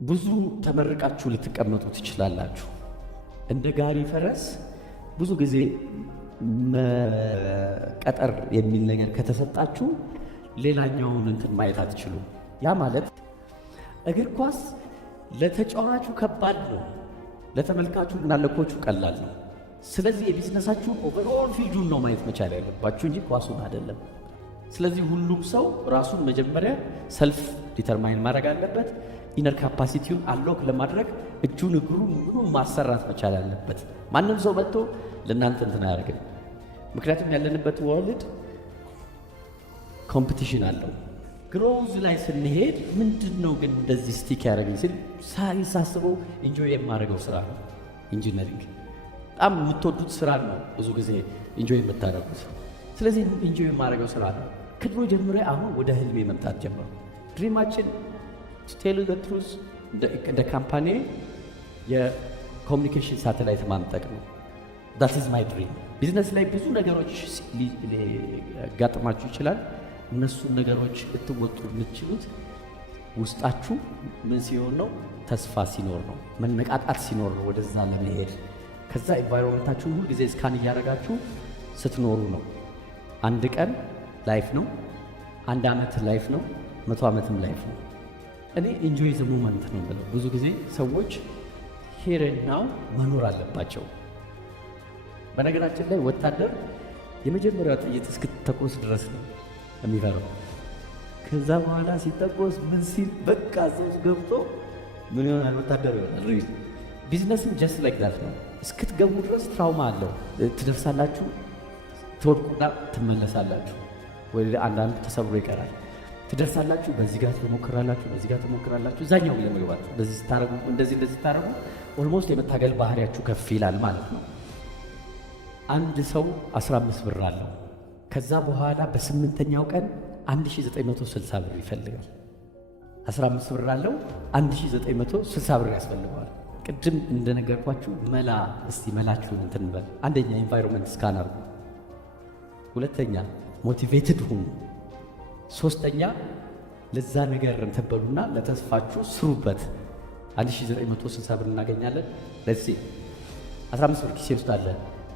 ብዙ ተመርቃችሁ ልትቀመጡ ትችላላችሁ። እንደ ጋሪ ፈረስ ብዙ ጊዜ መቀጠር የሚል ነገር ከተሰጣችሁ ሌላኛውን እንትን ማየት አትችሉም። ያ ማለት እግር ኳስ ለተጫዋቹ ከባድ ነው፣ ለተመልካቹ እና ለኮቹ ቀላል ነው። ስለዚህ የቢዝነሳችሁን ኦቨርኦል ፊልዱን ነው ማየት መቻል ያለባችሁ እንጂ ኳሱን አይደለም። ስለዚህ ሁሉም ሰው ራሱን መጀመሪያ ሰልፍ ዲተርማይን ማድረግ አለበት። ኢነር ካፓሲቲውን አንሎክ ለማድረግ እጁን እግሩን ምኑን ማሰራት መቻል አለበት። ማንም ሰው መጥቶ ለእናንተ እንትን አያደርግም። ምክንያቱም ያለንበት ወርልድ ኮምፒቲሽን አለው። ግሮዝ ላይ ስንሄድ ምንድን ነው ግን እንደዚህ ስቲክ ያደረገኝ ሲል ሳስበው ኢንጆይ የማደርገው ስራ ነው። ኢንጂነሪንግ በጣም የምትወዱት ስራ ነው፣ ብዙ ጊዜ ኢንጆይ የምታደርጉት። ስለዚህ ኢንጆይ የማደርገው ስራ ነው። ከድሮ ጀምሬ አሁን ወደ ህልሜ መምጣት ጀመሩ። ድሪማችን ቴል ዘ ትሩዝ እንደ ካምፓኒ የኮሚኒኬሽን ሳተላይት ማምጠቅ ነው። ዳት ኢዝ ማይ ድሪም። ቢዝነስ ላይ ብዙ ነገሮች ሊያጋጥማችሁ ይችላል። እነሱን ነገሮች ልትወጡ የምትችሉት ውስጣችሁ ምን ሲሆን ነው? ተስፋ ሲኖር ነው፣ መነቃቃት ሲኖር ነው ወደዛ ለመሄድ። ከዛ ኤንቫይሮንመንታችሁን ሁል ጊዜ ስካን እያደረጋችሁ ስትኖሩ ነው። አንድ ቀን ላይፍ ነው፣ አንድ ዓመት ላይፍ ነው፣ 100 ዓመትም ላይፍ ነው። እኔ ኢንጆይ ዘ ሞመንት ነው ብለው ብዙ ጊዜ ሰዎች ሂር ኤንድ ናው መኖር አለባቸው። በነገራችን ላይ ወታደር የመጀመሪያው ጥይት እስክትተኮስ ድረስ ነው የሚፈራው። ከዛ በኋላ ሲተኮስ ምን ሲል በቃ ሰው ገብቶ ምን ይሆናል? ወታደር ይሆናል። ቢዝነስም ጀስት ላይክ ዳት ነው። እስክትገቡ ድረስ ትራውማ አለው። ትደርሳላችሁ፣ ትወድቁና ትመለሳላችሁ፣ ወይ አንዳንድ ተሰብሮ ይቀራል። ትደርሳላችሁ፣ በዚህ ጋር ትሞክራላችሁ፣ በዚህ ጋር ትሞክራላችሁ። እዛኛው ለመግባት እንደዚህ ስታረጉ እንደዚህ ስታረጉ ኦልሞስት የመታገል ባህሪያችሁ ከፍ ይላል ማለት ነው። አንድ ሰው 15 ብር አለው። ከዛ በኋላ በ8ኛው ቀን 1960 ብር ይፈልጋል። 15 ብር አለው፣ 1960 ብር ያስፈልገዋል። ቅድም እንደነገርኳችሁ መላ እስቲ መላችሁን እንትን በል። አንደኛ ኢንቫይሮንመንት ስካን አድርጉ፣ ሁለተኛ ሞቲቬትድ ሁኑ፣ ሶስተኛ ለዛ ነገር እንትን በሉና ለተስፋችሁ ስሩበት። 1960 ብር እናገኛለን። ለዚህ 15 ብር ኪሴ ውስጥ አለ።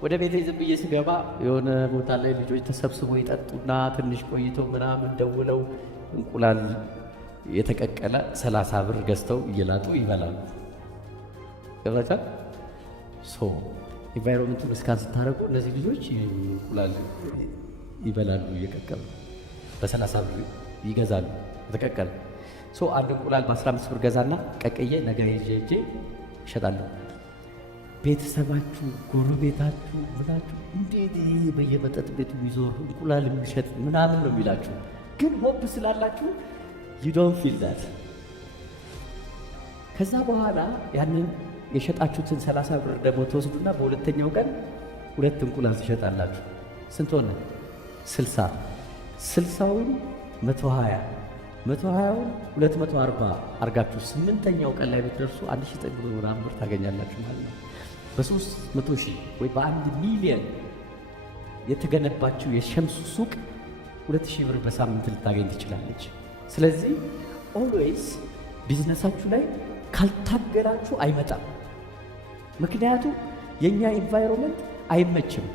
ወደ ቤቴ ዝም ብዬ ስገባ የሆነ ቦታ ላይ ልጆች ተሰብስበው ይጠጡና ትንሽ ቆይተው ምናምን ደውለው እንቁላል የተቀቀለ 30 ብር ገዝተው እየላጡ ይበላሉ። ገባቻል? ኢንቫይሮንመንቱን እስካን ስታደርጉ እነዚህ ልጆች እንቁላል ይበላሉ እየቀቀሉ በ30 ብር ይገዛሉ የተቀቀለ። አንድ እንቁላል በ15 ብር ገዛና ቀቅዬ ነገ ይዤ እሸጣለሁ። ቤተሰባችሁ፣ ጎረቤታችሁ ብላችሁ እንዴት ይሄ በየመጠጥ ቤቱ ቢዞር እንቁላል የሚሸጥ ምናምን ነው የሚላችሁ። ግን ሆፕ ስላላችሁ you don't feel that። ከዛ በኋላ ያንን የሸጣችሁትን 30 ብር ደግሞ ተወስዱና በሁለተኛው ቀን 2 እንቁላል ትሸጣላችሁ። ስንት ሆነ? 60። 60ውን 120፣ 120ውን 240 አርጋችሁ 8ኛው ቀን ላይ ብትደርሱ 1900 ብር ታገኛላችሁ ማለት ነው። በ300,000 ወይ በ1 ሚሊዮን የተገነባችው የሸምሱ ሱቅ 2,000 ብር በሳምንት ልታገኝ ትችላለች። ስለዚህ ኦልዌይስ ቢዝነሳችሁ ላይ ካልታገላችሁ አይመጣም። ምክንያቱም የኛ ኢንቫይሮንመንት አይመችም።